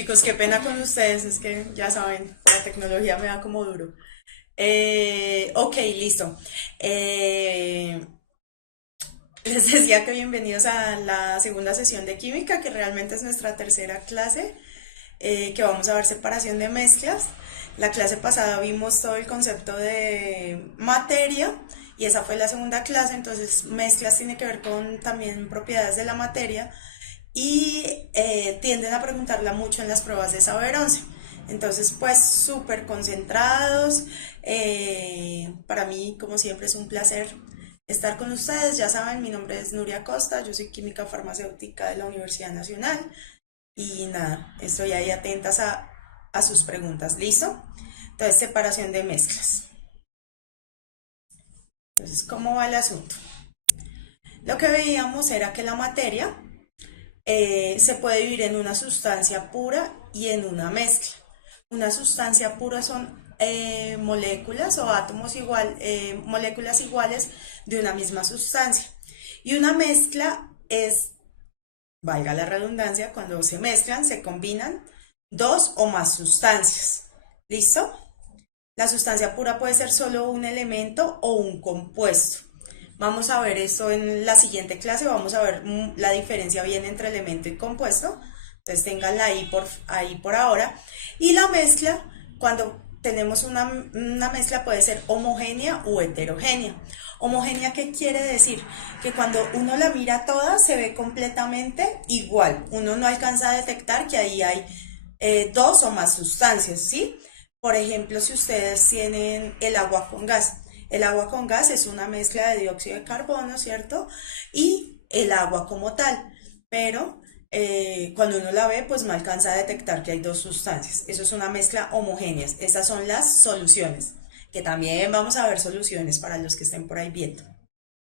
chicos, qué pena con ustedes, es que ya saben, la tecnología me da como duro. Ok, listo. Eh, Les decía que bienvenidos a la segunda sesión de química, que realmente es nuestra tercera clase, que vamos a ver separación de mezclas. La clase pasada vimos todo el concepto de materia y esa fue la segunda clase, entonces mezclas tiene que ver con también propiedades de la materia y tienden a preguntarla mucho en las pruebas de saber 11. Entonces, pues súper concentrados. Para mí, como siempre, es un placer estar con ustedes. Ya saben, mi nombre es Nuria Costa, yo soy química farmacéutica de la Universidad Nacional y nada, estoy ahí atentas a sus preguntas. ¿Listo? Entonces, separación de mezclas. Entonces, ¿cómo va el asunto? Lo que veíamos era que la materia se puede dividir en una sustancia pura y en una mezcla. Una sustancia pura son moléculas o átomos moléculas iguales de una misma sustancia. Y una mezcla es, valga la redundancia, cuando se mezclan, se combinan dos o más sustancias. ¿Listo? La sustancia pura puede ser solo un elemento o un compuesto. Vamos a ver esto en la siguiente clase, vamos a ver la diferencia bien entre elemento y compuesto. Entonces ténganla ahí por ahora. Y la mezcla, cuando tenemos una mezcla puede ser homogénea o heterogénea. Homogénea, ¿qué quiere decir? Que cuando uno la mira toda se ve completamente igual. Uno no alcanza a detectar que ahí hay dos o más sustancias, ¿sí? Por ejemplo, si ustedes tienen el agua con gas. El agua con gas es una mezcla de dióxido de carbono, ¿cierto? Y el agua como tal. Pero cuando uno la ve, pues no alcanza a detectar que hay dos sustancias. Eso es una mezcla homogénea. Estas son las soluciones, que también vamos a ver soluciones para los que estén por ahí viendo.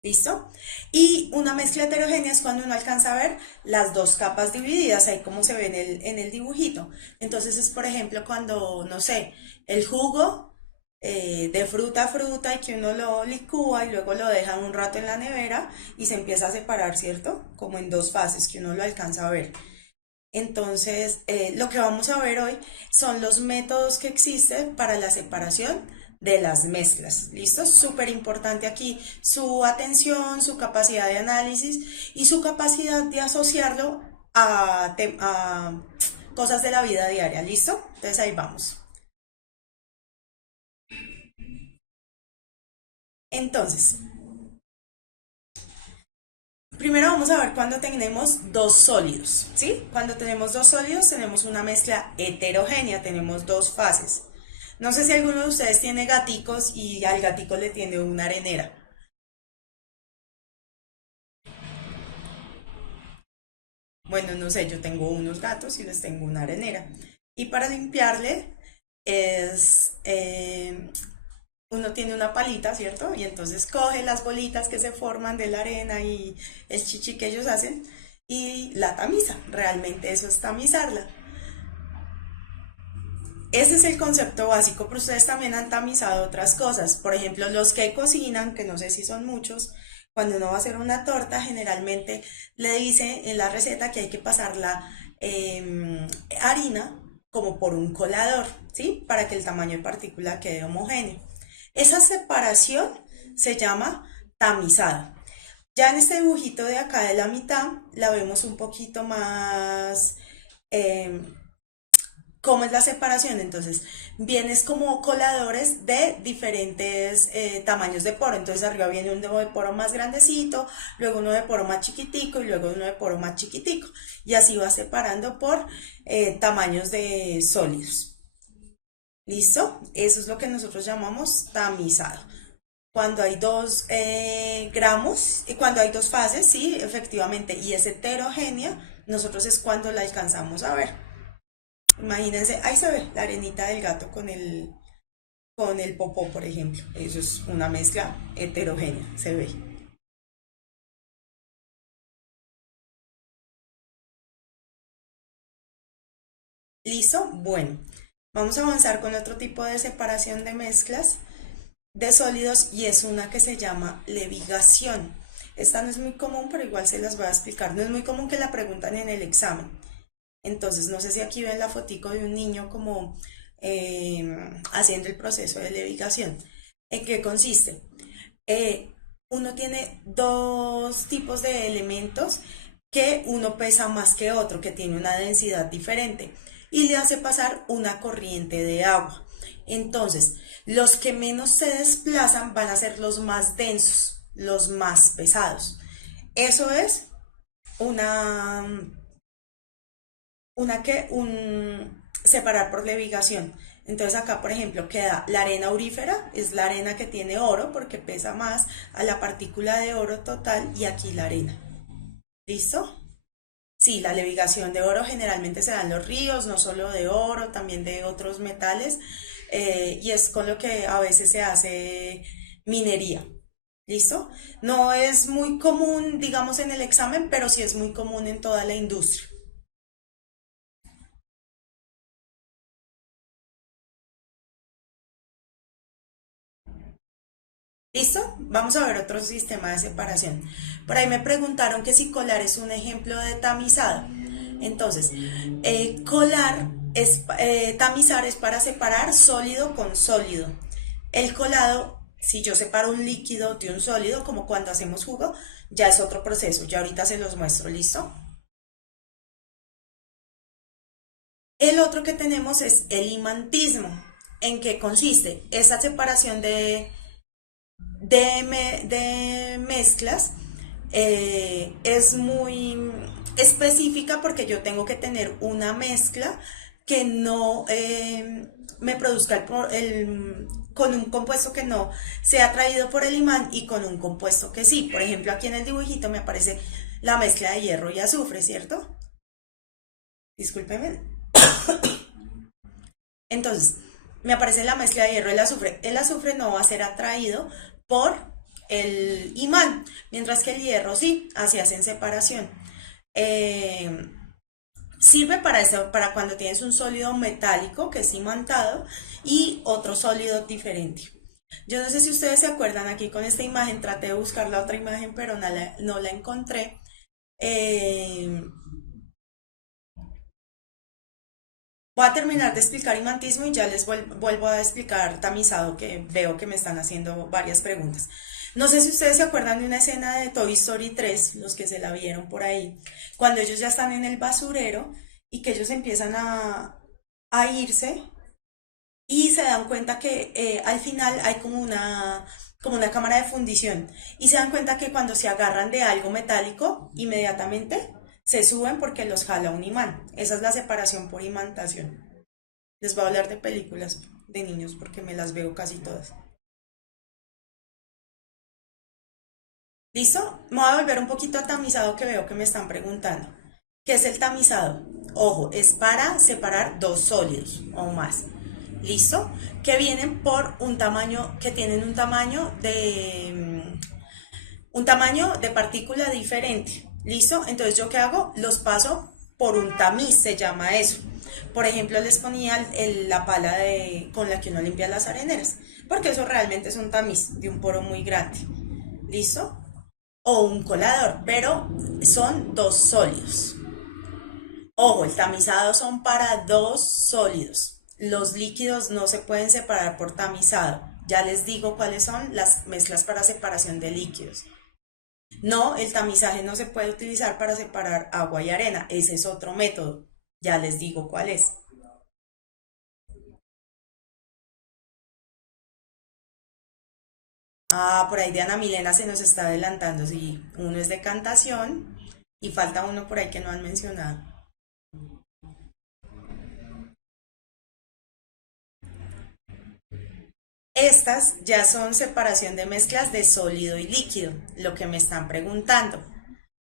¿Listo? Y una mezcla heterogénea es cuando uno alcanza a ver las dos capas divididas, ahí como se ve en el dibujito. Entonces es, por ejemplo, cuando, no sé, el jugo de fruta a fruta y que uno lo licúa y luego lo deja un rato en la nevera y se empieza a separar, ¿cierto? Como en dos fases, que uno lo alcanza a ver. Entonces, lo que vamos a ver hoy son los métodos que existen para la separación de las mezclas. ¿Listo? Súper importante aquí su atención, su capacidad de análisis y su capacidad de asociarlo a cosas de la vida diaria. ¿Listo? Entonces ahí vamos. Entonces, primero vamos a ver cuando tenemos dos sólidos, ¿sí? Cuando tenemos dos sólidos tenemos una mezcla heterogénea, tenemos dos fases. No sé si alguno de ustedes tiene gaticos y al gatico le tiene una arenera. Bueno, no sé, yo tengo unos gatos y les tengo una arenera. Y para limpiarle uno tiene una palita, ¿cierto? Y entonces coge las bolitas que se forman de la arena y el chichi que ellos hacen y la tamiza. Realmente eso es tamizarla. Ese es el concepto básico, pero ustedes también han tamizado otras cosas. Por ejemplo, los que cocinan, que no sé si son muchos, cuando uno va a hacer una torta, generalmente le dice en la receta que hay que pasar la harina como por un colador, ¿sí? Para que el tamaño de partícula quede homogéneo. Esa separación se llama tamizado. Ya en este dibujito de acá de la mitad la vemos un poquito más cómo es la separación. Entonces, vienes como coladores de diferentes tamaños de poro. Entonces, arriba viene uno de poro más grandecito, luego uno de poro más chiquitico y luego uno de poro más chiquitico. Y así va separando por tamaños de sólidos. ¿Listo? Eso es lo que nosotros llamamos tamizado. Cuando hay dos gramos, y cuando hay dos fases, sí, efectivamente, y es heterogénea, nosotros es cuando la alcanzamos a ver. Imagínense, ahí se ve la arenita del gato con el popó, por ejemplo. Eso es una mezcla heterogénea, se ve. ¿Listo? Bueno, vamos a avanzar con otro tipo de separación de mezclas de sólidos y es una que se llama levigación. Esta no es muy común, pero igual se las voy a explicar. No es muy común que la preguntan en el examen. Entonces, no sé si aquí ven la fotico de un niño como haciendo el proceso de levigación. ¿En qué consiste? Eh, Uno tiene dos tipos de elementos que uno pesa más que otro, que tiene una densidad diferente y le hace pasar una corriente de agua. Entonces, los que menos se desplazan van a ser los más densos, los más pesados. Eso es una, un separar por levigación. Entonces acá, por ejemplo, queda la arena aurífera, es la arena que tiene oro porque pesa más a la partícula de oro total y aquí la arena. ¿Listo? Sí, la levigación de oro generalmente se da en los ríos, no solo de oro, también de otros metales, y es con lo que a veces se hace minería. ¿Listo? No es muy común, digamos, en el examen, pero sí es muy común en toda la industria. ¿Listo? Vamos a ver otro sistema de separación. Por ahí me preguntaron que si colar es un ejemplo de tamizado. Entonces, colar es, tamizar es para separar sólido con sólido. El colado, si yo separo un líquido de un sólido, como cuando hacemos jugo, ya es otro proceso. Ya ahorita se los muestro, ¿listo? El otro que tenemos es el imantismo. ¿En qué consiste? Esa separación de mezclas es muy específica porque yo tengo que tener una mezcla que no me produzca con un compuesto que no sea atraído por el imán y con un compuesto que sí. Por ejemplo, aquí en el dibujito me aparece la mezcla de hierro y azufre, ¿cierto? Discúlpeme. Entonces, me aparece la mezcla de hierro y el azufre. El azufre no va a ser atraído por el imán, mientras que el hierro sí, así hacen separación. Eh, Sirve para eso, para cuando tienes un sólido metálico que es imantado y otro sólido diferente. Yo no sé si ustedes se acuerdan aquí con esta imagen, traté de buscar la otra imagen, pero no la encontré. Eh, Voy a terminar de explicar imantismo y ya les vuelvo a explicar tamizado, que veo que me están haciendo varias preguntas. No sé si ustedes se acuerdan de una escena de Toy Story 3, los que se la vieron por ahí, cuando ellos ya están en el basurero y que ellos empiezan a irse y se dan cuenta que al final hay como una cámara de fundición y se dan cuenta que cuando se agarran de algo metálico, inmediatamente se suben porque los jala un imán. Esa es la separación por imantación. Les voy a hablar de películas de niños porque me las veo casi todas. ¿Listo? Me voy a volver un poquito a tamizado que veo que me están preguntando. ¿Qué es el tamizado? Ojo, es para separar dos sólidos o más. ¿Listo? Que vienen por un tamaño, que tienen un tamaño de partícula diferente. ¿Listo? Entonces, ¿yo qué hago? Los paso por un tamiz, se llama eso. Por ejemplo, les ponía la pala con la que uno limpia las areneras, porque eso realmente es un tamiz de un poro muy grande. ¿Listo? O un colador, pero son dos sólidos. Ojo, el tamizado son para dos sólidos. Los líquidos no se pueden separar por tamizado. Ya les digo cuáles son las mezclas para separación de líquidos. No, el tamizaje no se puede utilizar para separar agua y arena. Ese es otro método. Ya les digo cuál es. Ah, por ahí Diana Milena se nos está adelantando. Sí, uno es decantación y falta uno por ahí que no han mencionado. Estas ya son separación de mezclas de sólido y líquido, lo que me están preguntando.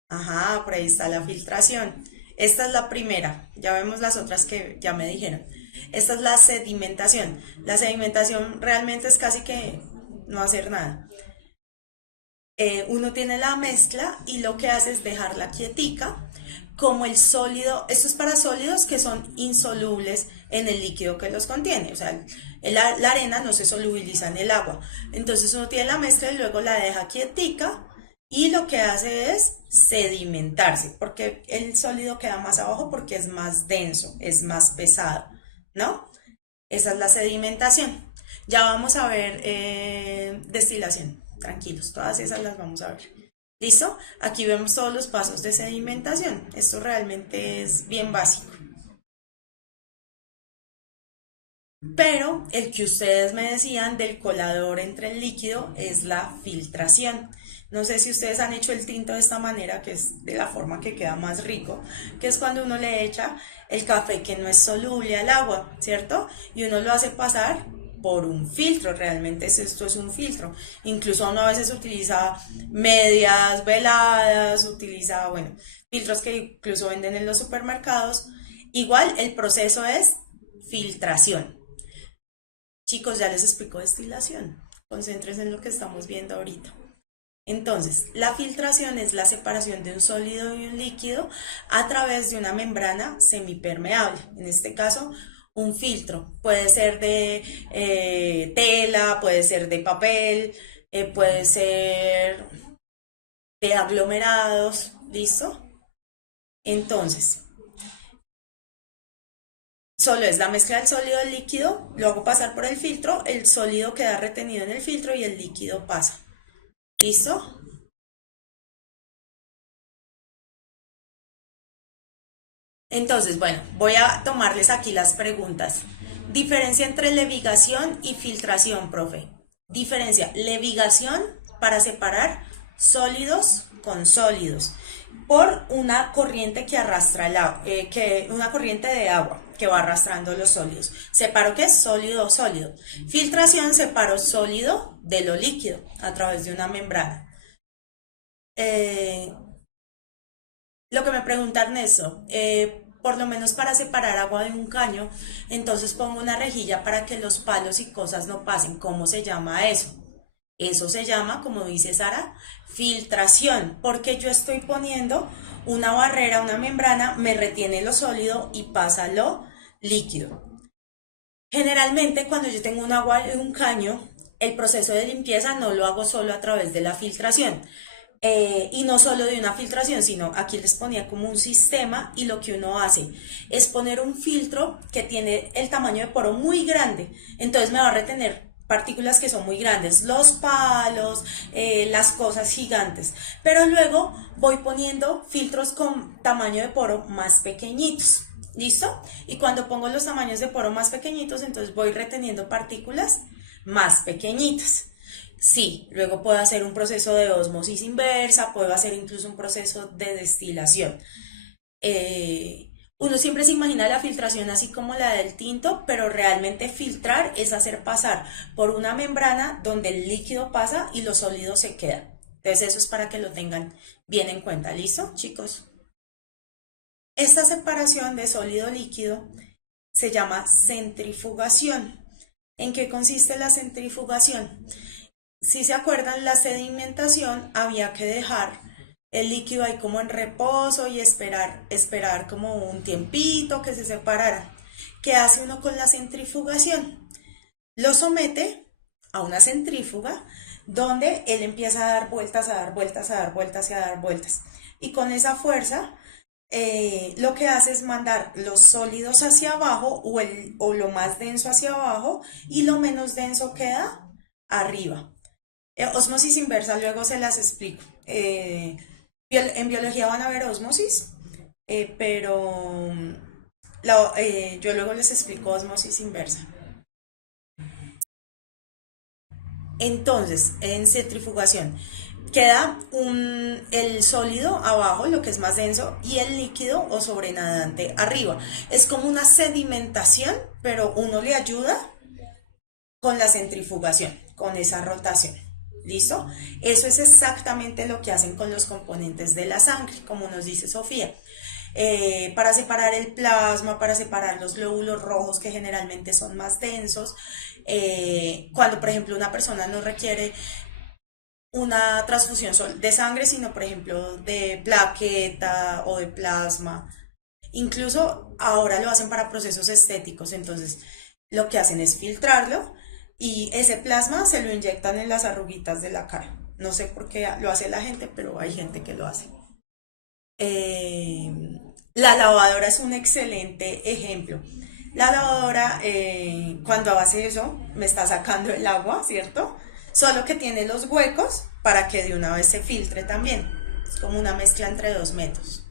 Ajá, por ahí está la filtración. Esta es la primera. Ya vemos las otras que ya me dijeron. Esta es la sedimentación. La sedimentación realmente es casi que no hacer nada. Uno tiene la mezcla y lo que hace es dejarla quietica, como el sólido, esto es para sólidos que son insolubles en el líquido que los contiene, o sea, la arena no se solubiliza en el agua, entonces uno tiene la mezcla y luego la deja quietica y lo que hace es sedimentarse, porque el sólido queda más abajo porque es más denso, es más pesado, ¿no? Esa es la sedimentación. Ya vamos a ver destilación, tranquilos, todas esas las vamos a ver. ¿Listo? Aquí vemos todos los pasos de sedimentación. Esto realmente es bien básico. Pero el que ustedes me decían del colador entre el líquido es la filtración. No sé si ustedes han hecho el tinto de esta manera, que es de la forma que queda más rico, que es cuando uno le echa el café que no es soluble al agua, ¿cierto? Y uno lo hace pasar por un filtro, realmente esto es un filtro. Incluso uno a veces utiliza medias veladas, utiliza, bueno, filtros que incluso venden en los supermercados. Igual el proceso es filtración. Chicos, ya les explico destilación. Concéntrense en lo que estamos viendo ahorita. Entonces, la filtración es la separación de un sólido y un líquido a través de una membrana semipermeable. En este caso, un filtro. Puede ser de tela, puede ser de papel, puede ser de aglomerados. ¿Listo? Entonces, solo es la mezcla del sólido y del líquido, lo hago pasar por el filtro, el sólido queda retenido en el filtro y el líquido pasa. ¿Listo? Entonces, bueno, voy a tomarles aquí las preguntas. Diferencia entre levigación y filtración, profe. Diferencia, levigación para separar sólidos con sólidos por una corriente que arrastra el agua, una corriente de agua que va arrastrando los sólidos. Separo qué es sólido sólido. Filtración, separo sólido de lo líquido a través de una membrana. Eh, lo que me pregunta Ernesto, por lo menos para separar agua de un caño, entonces pongo una rejilla para que los palos y cosas no pasen. ¿Cómo se llama eso? Eso se llama, como dice Sara, filtración, porque yo estoy poniendo una barrera, una membrana, me retiene lo sólido y pasa lo líquido. Generalmente cuando yo tengo un agua en un caño, el proceso de limpieza no lo hago solo a través de la filtración. Y no solo de una filtración, sino aquí les ponía como un sistema y lo que uno hace es poner un filtro que tiene el tamaño de poro muy grande. Entonces me va a retener partículas que son muy grandes, los palos, las cosas gigantes. Pero luego voy poniendo filtros con tamaño de poro más pequeñitos. ¿Listo? Y cuando pongo los tamaños de poro más pequeñitos, entonces voy reteniendo partículas más pequeñitas. Sí, luego puedo hacer un proceso de osmosis inversa, puedo hacer incluso un proceso de destilación. Uno siempre se imagina la filtración así como la del tinto, pero realmente filtrar es hacer pasar por una membrana donde el líquido pasa y los sólidos se quedan. Entonces eso es para que lo tengan bien en cuenta. ¿Listo, chicos? Esta separación de sólido líquido se llama centrifugación. ¿En qué consiste la centrifugación? Si se acuerdan, la sedimentación había que dejar el líquido ahí como en reposo y esperar como un tiempito que se separara. ¿Qué hace uno con la centrifugación? Lo somete a una centrífuga donde él empieza a dar vueltas, a dar vueltas, a dar vueltas y a dar vueltas. Y con esa fuerza lo que hace es mandar los sólidos hacia abajo o lo más denso hacia abajo y lo menos denso queda arriba. Osmosis inversa, luego se las explico. En biología van a ver osmosis, pero yo luego les explico osmosis inversa. Entonces, en centrifugación, queda el sólido abajo, lo que es más denso, y el líquido o sobrenadante arriba. Es como una sedimentación, pero uno le ayuda con la centrifugación, con esa rotación. ¿Listo? Eso es exactamente lo que hacen con los componentes de la sangre, como nos dice Sofía. Para separar el plasma, para separar los glóbulos rojos que generalmente son más densos, cuando por ejemplo una persona no requiere una transfusión de sangre, sino por ejemplo de plaqueta o de plasma. Incluso ahora lo hacen para procesos estéticos, entonces lo que hacen es filtrarlo y ese plasma se lo inyectan en las arruguitas de la cara. No sé por qué lo hace la gente, pero hay gente que lo hace. Eh, la lavadora es un excelente ejemplo. La lavadora, cuando hace eso, me está sacando el agua, ¿cierto? Solo que tiene los huecos para que de una vez se filtre también. Es como una mezcla entre dos métodos.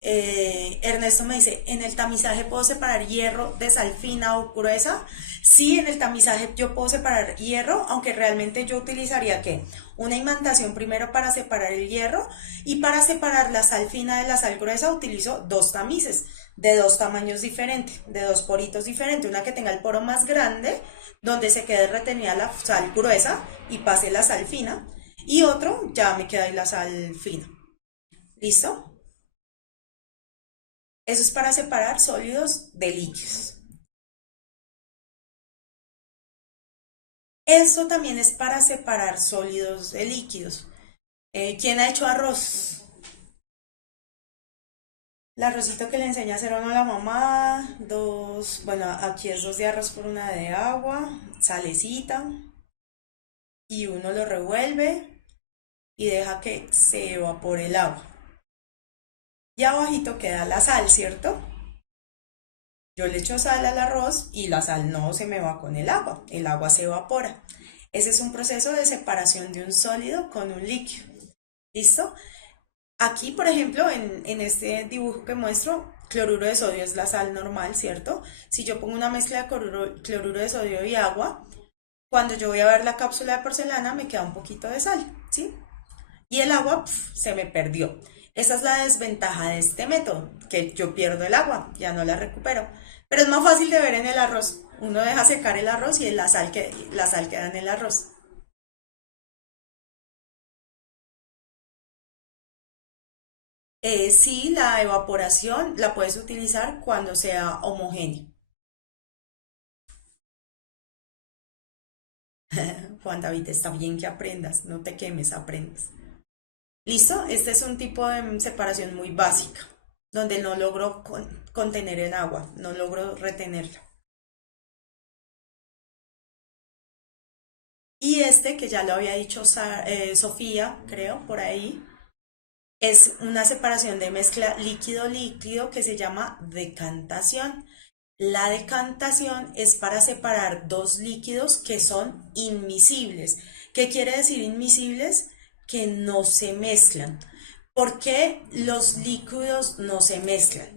Ernesto me dice, ¿en el tamizaje puedo separar hierro de sal fina o gruesa? Sí, en el tamizaje yo puedo separar hierro, aunque realmente yo utilizaría ¿qué? Una imantación primero para separar el hierro y para separar la sal fina de la sal gruesa utilizo dos tamices de dos tamaños diferentes, de dos poritos diferentes, una que tenga el poro más grande donde se quede retenida la sal gruesa y pase la sal fina y otro ya me queda ahí la sal fina. ¿Listo? Eso es para separar sólidos de líquidos. Eso también es para separar sólidos de líquidos. ¿Quién ha hecho arroz? El arrocito que le enseña a hacer uno a la mamá, dos, bueno, aquí es dos de arroz por una de agua, salecita, y uno lo revuelve y deja que se evapore el agua. Y abajito queda la sal, ¿cierto? Yo le echo sal al arroz y la sal no se me va con el agua se evapora. Ese es un proceso de separación de un sólido con un líquido. ¿Listo? Aquí, por ejemplo, en este dibujo que muestro, cloruro de sodio es la sal normal, ¿cierto? Si yo pongo una mezcla de cloruro de sodio y agua, cuando yo voy a ver la cápsula de porcelana me queda un poquito de sal, ¿sí? Y el agua se me perdió. Esa es la desventaja de este método, que yo pierdo el agua, ya no la recupero. Pero es más fácil de ver en el arroz. Uno deja secar el arroz y la sal queda en el arroz. Sí, la evaporación la puedes utilizar cuando sea homogéneo. Juan David, está bien que aprendas, no te quemes, aprendas. ¿Listo? Este es un tipo de separación muy básica, donde no logro contener el agua, no logro retenerla. Y este, que ya lo había dicho Sofía, creo, por ahí, es una separación de mezcla líquido-líquido que se llama decantación. La decantación es para separar dos líquidos que son inmiscibles. ¿Qué quiere decir inmiscibles? Que no se mezclan. ¿Por qué los líquidos no se mezclan?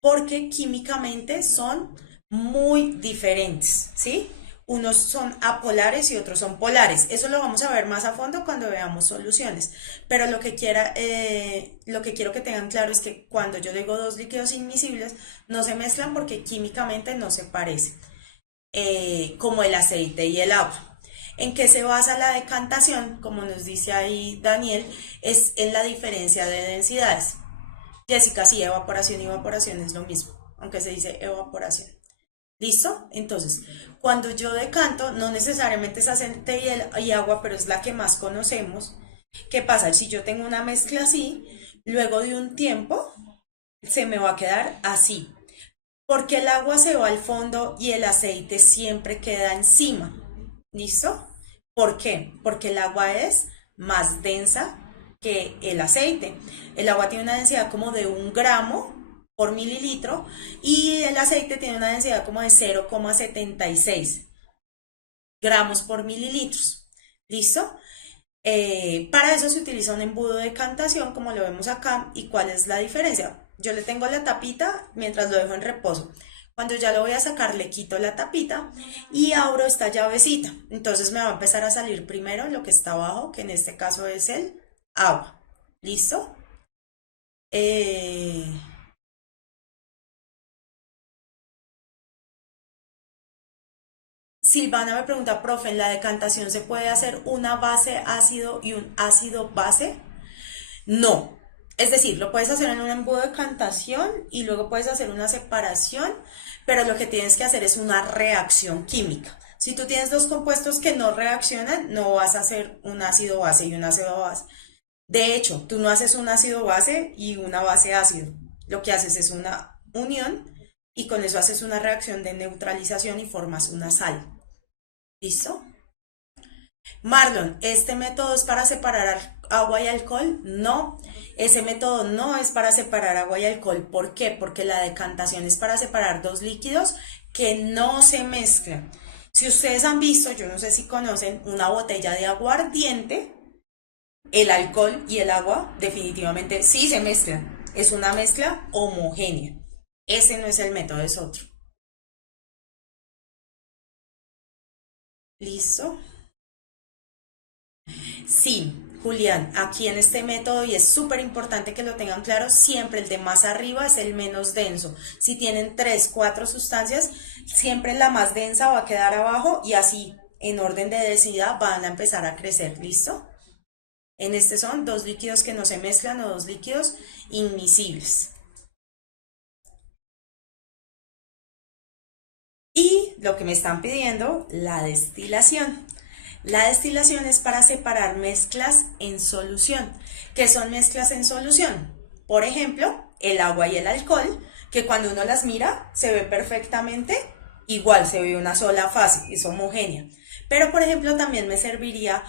Porque químicamente son muy diferentes, ¿sí? Unos son apolares y otros son polares. Eso lo vamos a ver más a fondo cuando veamos soluciones. Pero lo que quiero que tengan claro es que cuando yo digo dos líquidos inmiscibles, no se mezclan porque químicamente no se parecen, como el aceite y el agua. ¿En qué se basa la decantación? Como nos dice ahí Daniel, es en la diferencia de densidades. Jessica, sí, evaporación y evaporación es lo mismo, aunque se dice evaporación. ¿Listo? Entonces, cuando yo decanto, no necesariamente es aceite y agua, pero es la que más conocemos. ¿Qué pasa? Si yo tengo una mezcla así, luego de un tiempo se me va a quedar así, porque el agua se va al fondo y el aceite siempre queda encima. ¿Listo? ¿Por qué? Porque el agua es más densa que el aceite. El agua tiene una densidad como de 1 gramo por mililitro y el aceite tiene una densidad como de 0,76 gramos por mililitros. ¿Listo? Para eso se utiliza un embudo de decantación, como lo vemos acá. ¿Y cuál es la diferencia? Yo le tengo la tapita mientras lo dejo en reposo. Cuando ya lo voy a sacar, le quito la tapita y abro esta llavecita. Entonces me va a empezar a salir primero lo que está abajo, que en este caso es el agua. ¿Listo? Eh, Silvana me pregunta, profe, ¿en la decantación se puede hacer una base ácido y un ácido base? No. Es decir, lo puedes hacer en un embudo de decantación y luego puedes hacer una separación, pero lo que tienes que hacer es una reacción química. Si tú tienes dos compuestos que no reaccionan, no vas a hacer un ácido base y un ácido base. De hecho, tú no haces un ácido base y una base ácido. Lo que haces es una unión y con eso haces una reacción de neutralización y formas una sal. ¿Listo? Marlon, ¿este método es para separar agua y alcohol? No, ese método no es para separar agua y alcohol. ¿Por qué? Porque la decantación es para separar dos líquidos que no se mezclan. Si ustedes han visto, yo no sé si conocen, una botella de aguardiente, el alcohol y el agua definitivamente sí se mezclan. Es una mezcla homogénea. Ese no es el método, es otro. ¿Listo? Sí, Julián, aquí en este método, y es súper importante que lo tengan claro, siempre el de más arriba es el menos denso. Si tienen 3, 4 sustancias, siempre la más densa va a quedar abajo y así, en orden de densidad, van a empezar a crecer. ¿Listo? En este son dos líquidos que no se mezclan o dos líquidos inmiscibles. Y lo que me están pidiendo, la destilación. La destilación es para separar mezclas en solución. ¿Qué son mezclas en solución? Por ejemplo, el agua y el alcohol, que cuando uno las mira se ve perfectamente igual, se ve una sola fase, es homogénea. Pero, por ejemplo, también me serviría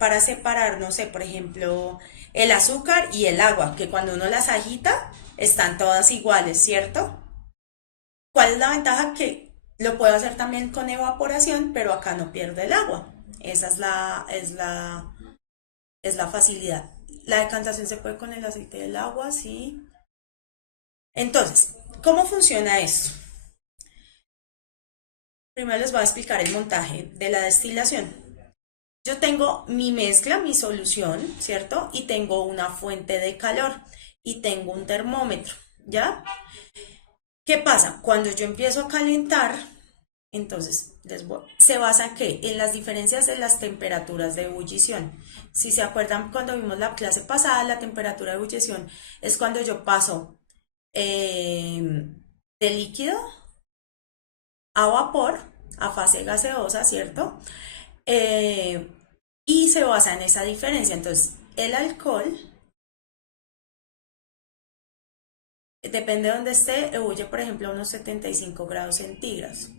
para separar, no sé, por ejemplo, el azúcar y el agua, que cuando uno las agita están todas iguales, ¿cierto? ¿Cuál es la ventaja? Que lo puedo hacer también con evaporación, pero acá no pierdo el agua. Esa es la facilidad. La decantación se puede con el aceite del agua, sí. Entonces, ¿cómo funciona esto? Primero les voy a explicar el montaje de la destilación. Yo tengo mi mezcla, mi solución, ¿cierto? Y tengo una fuente de calor y tengo un termómetro, ¿ya? ¿Qué pasa? Cuando yo empiezo a calentar, entonces se basa en qué? En las diferencias de las temperaturas de ebullición. Si se acuerdan cuando vimos la clase pasada, la temperatura de ebullición es cuando yo paso de líquido a vapor, a fase gaseosa, ¿cierto? Eh, y se basa en esa diferencia. Entonces, el alcohol, depende de donde esté, ebulle, por ejemplo, a unos 75 grados centígrados.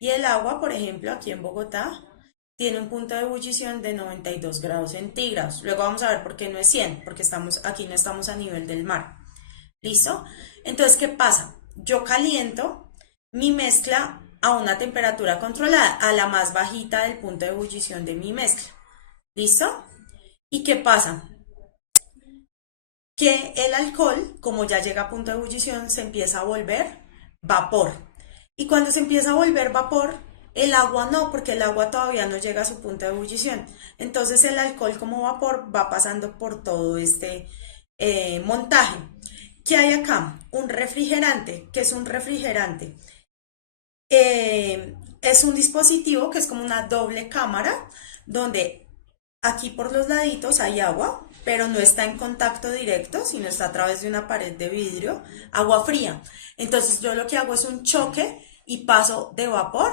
Y el agua, por ejemplo, aquí en Bogotá, tiene un punto de ebullición de 92 grados centígrados. Luego vamos a ver por qué no es 100, porque aquí no estamos a nivel del mar. ¿Listo? Entonces, ¿qué pasa? Yo caliento mi mezcla a una temperatura controlada, a la más bajita del punto de ebullición de mi mezcla. ¿Listo? ¿Y qué pasa? Que el alcohol, como ya llega a punto de ebullición, se empieza a volver vapor. Y cuando se empieza a volver vapor, el agua no, porque el agua todavía no llega a su punto de ebullición. Entonces el alcohol como vapor va pasando por todo este montaje. ¿Qué hay acá? Un refrigerante. ¿Qué es un refrigerante? Es un dispositivo que es como una doble cámara, donde aquí por los laditos hay agua, pero no está en contacto directo, sino está a través de una pared de vidrio, agua fría. Entonces yo lo que hago es un choque y paso de vapor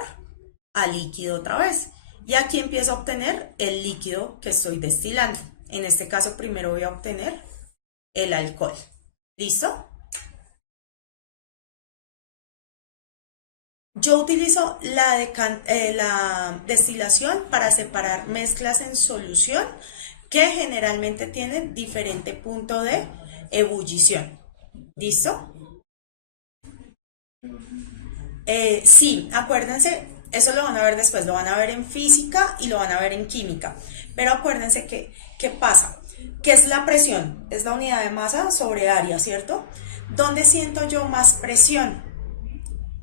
a líquido otra vez. Y aquí empiezo a obtener el líquido que estoy destilando. En este caso primero voy a obtener el alcohol. ¿Listo? Yo utilizo la destilación para separar mezclas en solución que generalmente tienen diferente punto de ebullición. ¿Listo? Sí, acuérdense, eso lo van a ver después, lo van a ver en física y lo van a ver en química. Pero acuérdense que, ¿qué pasa? ¿Qué es la presión? Es la unidad de masa sobre área, ¿cierto? ¿Dónde siento yo más presión?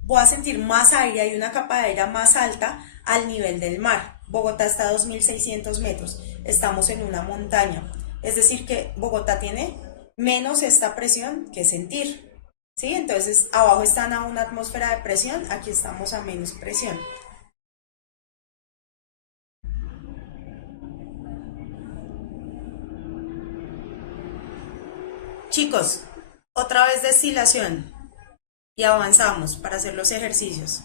Voy a sentir más aire, hay una capa de aire más alta al nivel del mar. Bogotá está a 2.600 metros, estamos en una montaña. Es decir, que Bogotá tiene menos esta presión que sentir. ¿Sí? Entonces, abajo están a una atmósfera de presión, aquí estamos a menos presión. Chicos, otra vez destilación y avanzamos para hacer los ejercicios.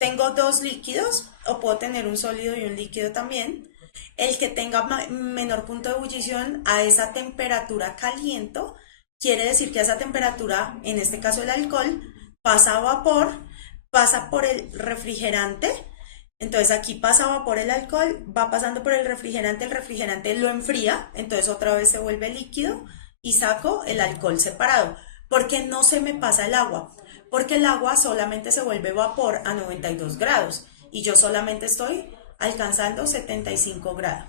Tengo dos líquidos, o puedo tener un sólido y un líquido también. El que tenga menor punto de ebullición a esa temperatura caliento, quiere decir que a esa temperatura, en este caso el alcohol, pasa a vapor, pasa por el refrigerante Entonces aquí pasa a vapor el alcohol, va pasando por el refrigerante lo enfría, entonces otra vez se vuelve líquido y saco el alcohol separado. ¿Porque no se me pasa el agua? Porque el agua solamente se vuelve vapor a 92 grados y yo solamente estoy alcanzando 75 grados.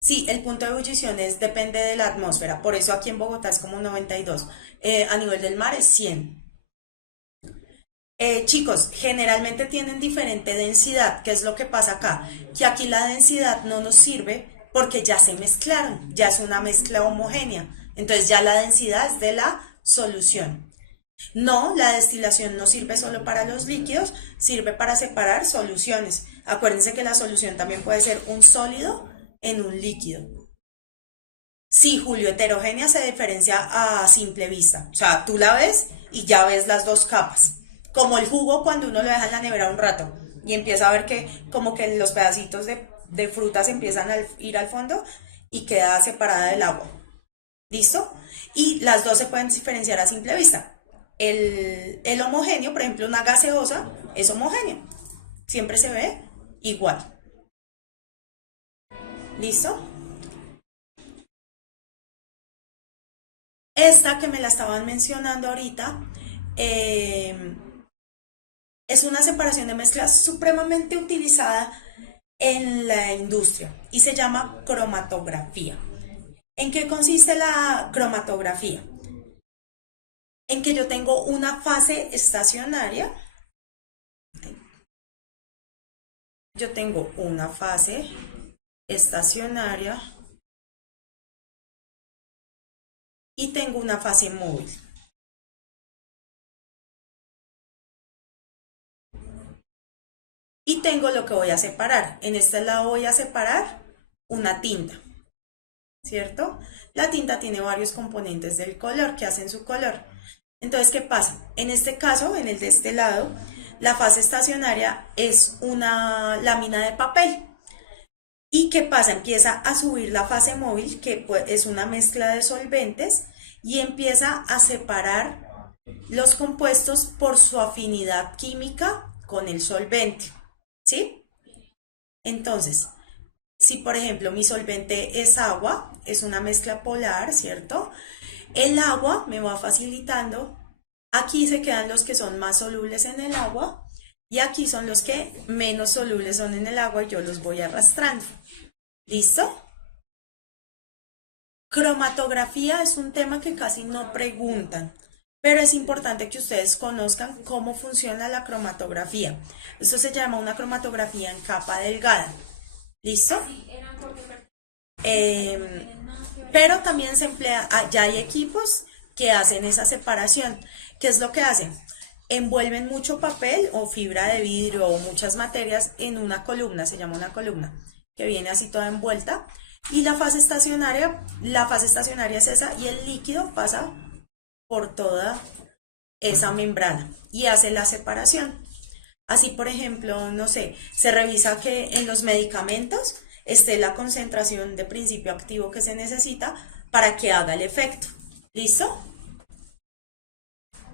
Sí, el punto de ebullición depende de la atmósfera, por eso aquí en Bogotá es como 92. A nivel del mar es 100. Chicos, generalmente tienen diferente densidad. ¿Qué es lo que pasa acá? Que aquí la densidad no nos sirve porque ya se mezclaron, ya es una mezcla homogénea. Entonces ya la densidad es de la solución. No, la destilación no sirve solo para los líquidos, sirve para separar soluciones. Acuérdense que la solución también puede ser un sólido en un líquido. Sí, Julio, heterogénea se diferencia a simple vista. O sea, tú la ves y ya ves las dos capas. Como el jugo cuando uno lo deja en la nevera un rato y empieza a ver que como que los pedacitos de frutas empiezan a ir al fondo y queda separada del agua. ¿Listo? Y las dos se pueden diferenciar a simple vista. El homogéneo, por ejemplo, una gaseosa es homogéneo. Siempre se ve igual. ¿Listo? Esta que me la estaban mencionando ahorita es una separación de mezclas supremamente utilizada en la industria y se llama cromatografía. ¿En qué consiste la cromatografía? En que yo tengo una fase estacionaria. Yo tengo una fase estacionaria y tengo una fase móvil. Y tengo lo que voy a separar. En este lado voy a separar una tinta, ¿cierto? La tinta tiene varios componentes del color que hacen su color. Entonces, ¿qué pasa? En este caso, en el de este lado, la fase estacionaria es una lámina de papel. ¿Y qué pasa? Empieza a subir la fase móvil, que pues, es una mezcla de solventes, y empieza a separar los compuestos por su afinidad química con el solvente. ¿Sí? Entonces, si por ejemplo mi solvente es agua, es una mezcla polar, ¿cierto? El agua me va facilitando. Aquí se quedan los que son más solubles en el agua y aquí son los que menos solubles son en el agua y yo los voy arrastrando. ¿Listo? Cromatografía es un tema que casi no preguntan, pero es importante que ustedes conozcan cómo funciona la cromatografía. Esto se llama una cromatografía en capa delgada. ¿Listo? Pero también se emplea, ya hay equipos que hacen esa separación. ¿Qué es lo que hacen? Envuelven mucho papel o fibra de vidrio o muchas materias en una columna, se llama una columna, que viene así toda envuelta. Y la fase estacionaria es esa y el líquido pasa por toda esa membrana y hace la separación. Así, por ejemplo, no sé, se revisa que en los medicamentos esté la concentración de principio activo que se necesita para que haga el efecto. ¿Listo?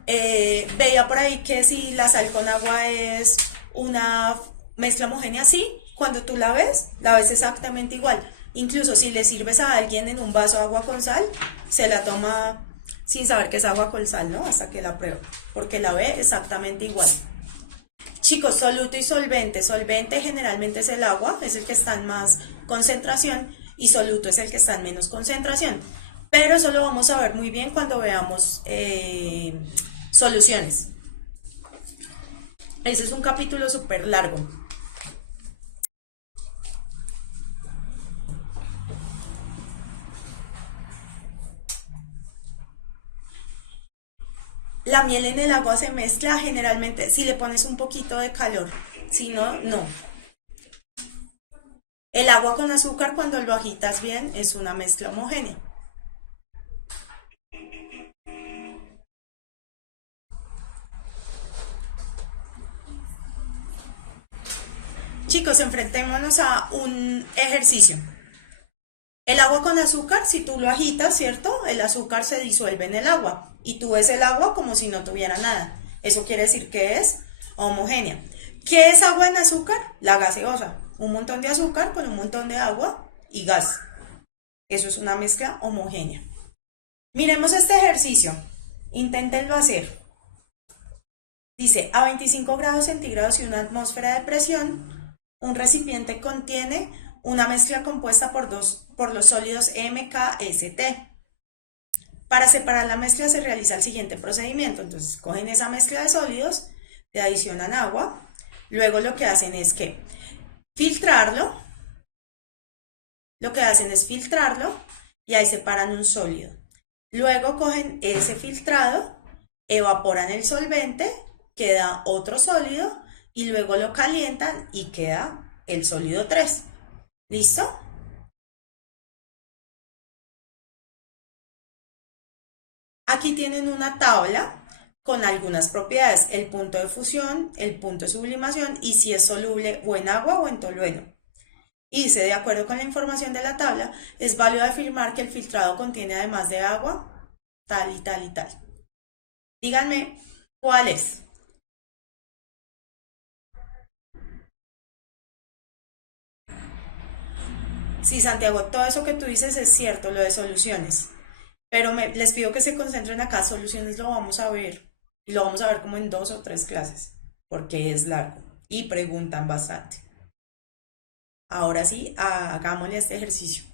Veía por ahí que si la sal con agua es una mezcla homogénea, sí, cuando tú la ves exactamente igual. Incluso si le sirves a alguien en un vaso agua con sal, se la toma sin saber que es agua con sal, ¿no? Hasta que la prueba, porque la ve exactamente igual. Chicos, soluto y solvente. Solvente generalmente es el agua, es el que está en más concentración, y soluto es el que está en menos concentración. Pero eso lo vamos a ver muy bien cuando veamos soluciones. Ese es un capítulo súper largo. La miel en el agua se mezcla generalmente si le pones un poquito de calor. Si no, no. El agua con azúcar cuando lo agitas bien es una mezcla homogénea. Chicos, enfrentémonos a un ejercicio. El agua con azúcar, si tú lo agitas, ¿cierto? El azúcar se disuelve en el agua y tú ves el agua como si no tuviera nada. Eso quiere decir que es homogénea. ¿Qué es agua en azúcar? La gaseosa. Un montón de azúcar con un montón de agua y gas. Eso es una mezcla homogénea. Miremos este ejercicio. Inténtenlo hacer. Dice, a 25 grados centígrados y una atmósfera de presión, un recipiente contiene una mezcla compuesta por los sólidos MKST. Para separar la mezcla se realiza el siguiente procedimiento. Entonces, cogen esa mezcla de sólidos, le adicionan agua, luego lo que hacen es que filtrarlo, y ahí separan un sólido. Luego cogen ese filtrado, evaporan el solvente, queda otro sólido y luego lo calientan y queda el sólido 3. ¿Listo? Aquí tienen una tabla con algunas propiedades, el punto de fusión, el punto de sublimación y si es soluble o en agua o en tolueno. Y dice, de acuerdo con la información de la tabla, es válido afirmar que el filtrado contiene además de agua, tal y tal y tal. Díganme, ¿cuál es? Sí, Santiago, todo eso que tú dices es cierto, lo de soluciones. Pero les pido que se concentren acá, soluciones lo vamos a ver. Y lo vamos a ver como en 2 o 3 clases, porque es largo y preguntan bastante. Ahora sí, hagámosle este ejercicio.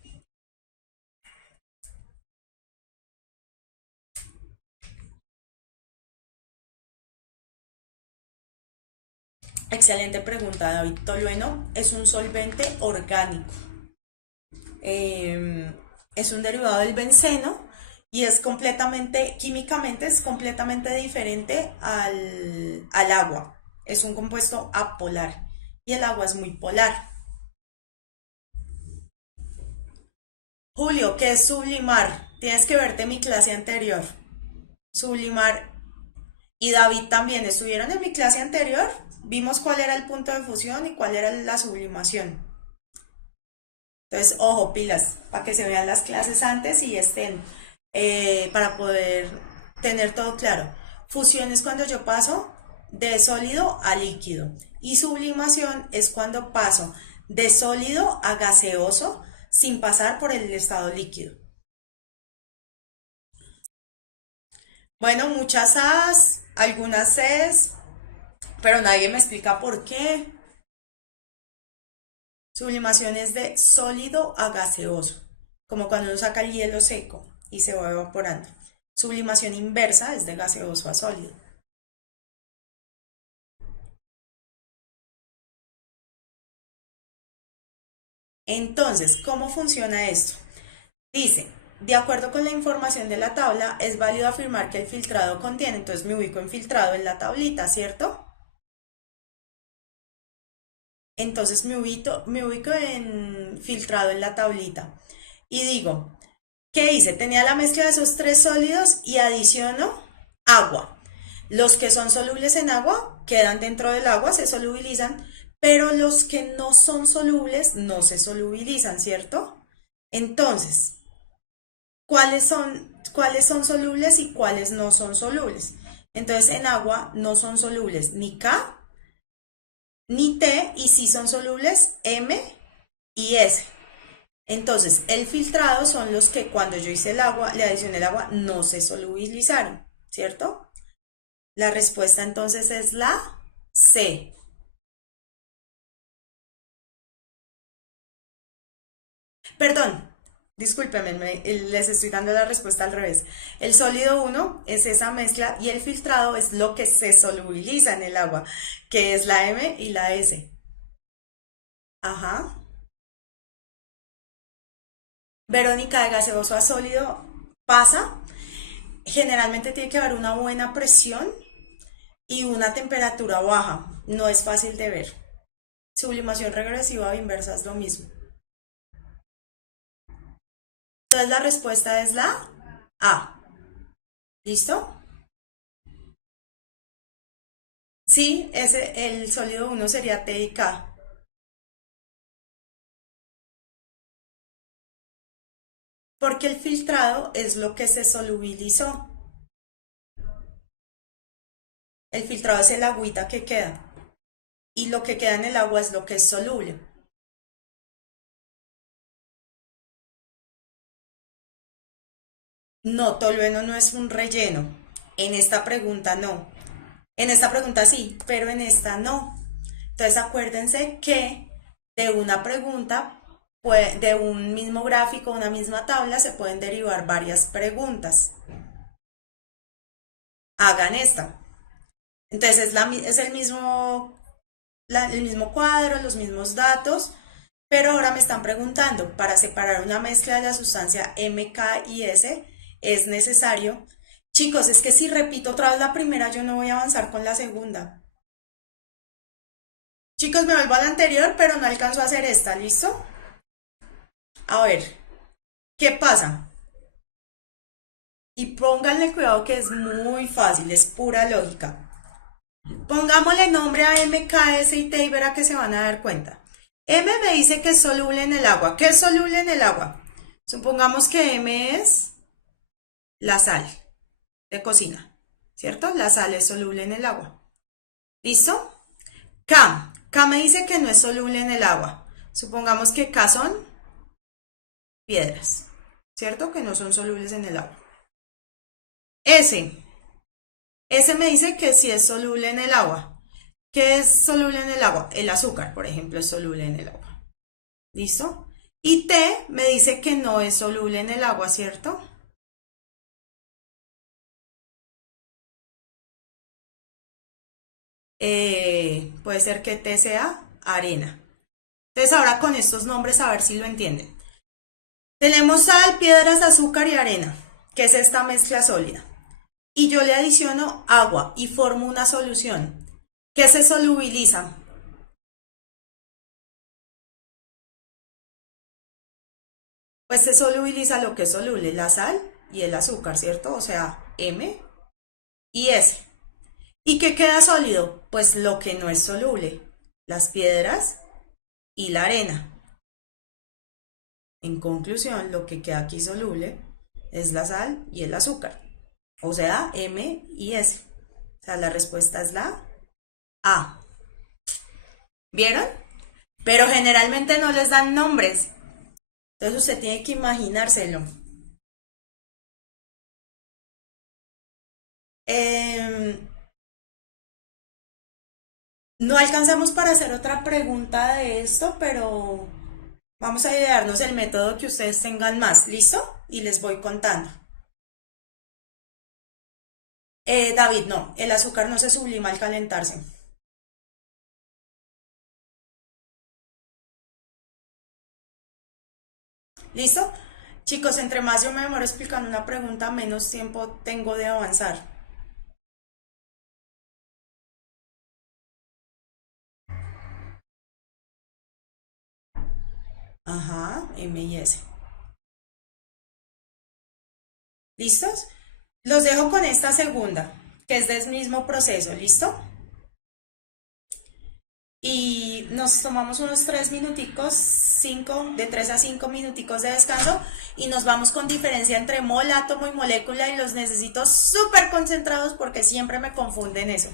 Excelente pregunta, David. Tolueno es un solvente orgánico. Es un derivado del benceno y es completamente, químicamente es completamente diferente al agua. Es un compuesto apolar y el agua es muy polar. Julio, ¿qué es sublimar? Tienes que verte mi clase anterior. Sublimar. Y David también estuvieron en mi clase anterior. Vimos cuál era el punto de fusión y cuál era la sublimación. Entonces, ojo, pilas, para que se vean las clases antes y estén, para poder tener todo claro. Fusión es cuando yo paso de sólido a líquido. Y sublimación es cuando paso de sólido a gaseoso sin pasar por el estado líquido. Bueno, muchas A's, algunas C's, pero nadie me explica por qué. Sublimación es de sólido a gaseoso, como cuando uno saca el hielo seco y se va evaporando. Sublimación inversa es de gaseoso a sólido. Entonces, ¿cómo funciona esto? Dice, de acuerdo con la información de la tabla, es válido afirmar que el filtrado contiene, entonces me ubico en filtrado en la tablita, ¿cierto? Entonces me ubico en filtrado en la tablita y digo, ¿qué hice? Tenía la mezcla de esos 3 sólidos y adiciono agua. Los que son solubles en agua quedan dentro del agua, se solubilizan, pero los que no son solubles no se solubilizan, ¿cierto? Entonces, cuáles son solubles y cuáles no son solubles? Entonces, en agua no son solubles ni K ni T y sí son solubles M y S. Entonces, el filtrado son los que cuando yo hice el agua, le adicioné el agua, no se solubilizaron, ¿cierto? La respuesta entonces es la C. Perdón, discúlpenme, les estoy dando la respuesta al revés. El sólido 1 es esa mezcla y el filtrado es lo que se solubiliza en el agua, que es la M y la S. Ajá. Verónica, de gaseoso a sólido pasa. Generalmente tiene que haber una buena presión y una temperatura baja. No es fácil de ver. Sublimación regresiva o inversa es lo mismo. Entonces la respuesta es la A. ¿Listo? Sí, el sólido 1 sería T y K. Porque el filtrado es lo que se solubilizó. El filtrado es el agüita que queda. Y lo que queda en el agua es lo que es soluble. No, tolueno no es un relleno. En esta pregunta no. En esta pregunta sí, pero en esta no. Entonces acuérdense que de una pregunta, de un mismo gráfico, una misma tabla, se pueden derivar varias preguntas. Hagan esta. Entonces es el mismo cuadro, los mismos datos, pero ahora me están preguntando, para separar una mezcla de la sustancia M, K y S, es necesario. Chicos, es que si repito otra vez la primera, yo no voy a avanzar con la segunda. Chicos, me vuelvo a la anterior, pero no alcanzo a hacer esta, ¿listo? A ver, ¿qué pasa? Y pónganle cuidado que es muy fácil, es pura lógica. Pongámosle nombre a M, K, S y T y verá que se van a dar cuenta. M me dice que es soluble en el agua. ¿Qué es soluble en el agua? Supongamos que M es la sal de cocina, ¿cierto? La sal es soluble en el agua. ¿Listo? K. K me dice que no es soluble en el agua. Supongamos que K son piedras, ¿cierto? Que no son solubles en el agua. S. S me dice que sí es soluble en el agua. ¿Qué es soluble en el agua? El azúcar, por ejemplo, es soluble en el agua. ¿Listo? Y T me dice que no es soluble en el agua, ¿cierto? Puede ser que T sea arena. Entonces ahora con estos nombres a ver si lo entienden. Tenemos sal, piedras, azúcar y arena, que es esta mezcla sólida. Y yo le adiciono agua y formo una solución que se solubiliza. Pues se solubiliza lo que es soluble, la sal y el azúcar, ¿cierto? O sea, M y S. ¿Y qué queda sólido? Pues lo que no es soluble, las piedras y la arena. En conclusión, lo que queda aquí soluble es la sal y el azúcar. O sea, M y S. O sea, la respuesta es la A. ¿Vieron? Pero generalmente no les dan nombres. Entonces usted tiene que imaginárselo. No alcanzamos para hacer otra pregunta de esto, pero vamos a idearnos el método que ustedes tengan más. ¿Listo? Y les voy contando. David, no, el azúcar no se sublima al calentarse. ¿Listo? Chicos, entre más yo me demoro explicando una pregunta, menos tiempo tengo de avanzar. Ajá, M y S. ¿Listos? Los dejo con esta segunda, que es del mismo proceso, ¿listo? Y nos tomamos unos 3 minuticos, de 3 a 5 minuticos de descanso y nos vamos con diferencia entre mol, átomo y molécula y los necesito súper concentrados porque siempre me confunden eso.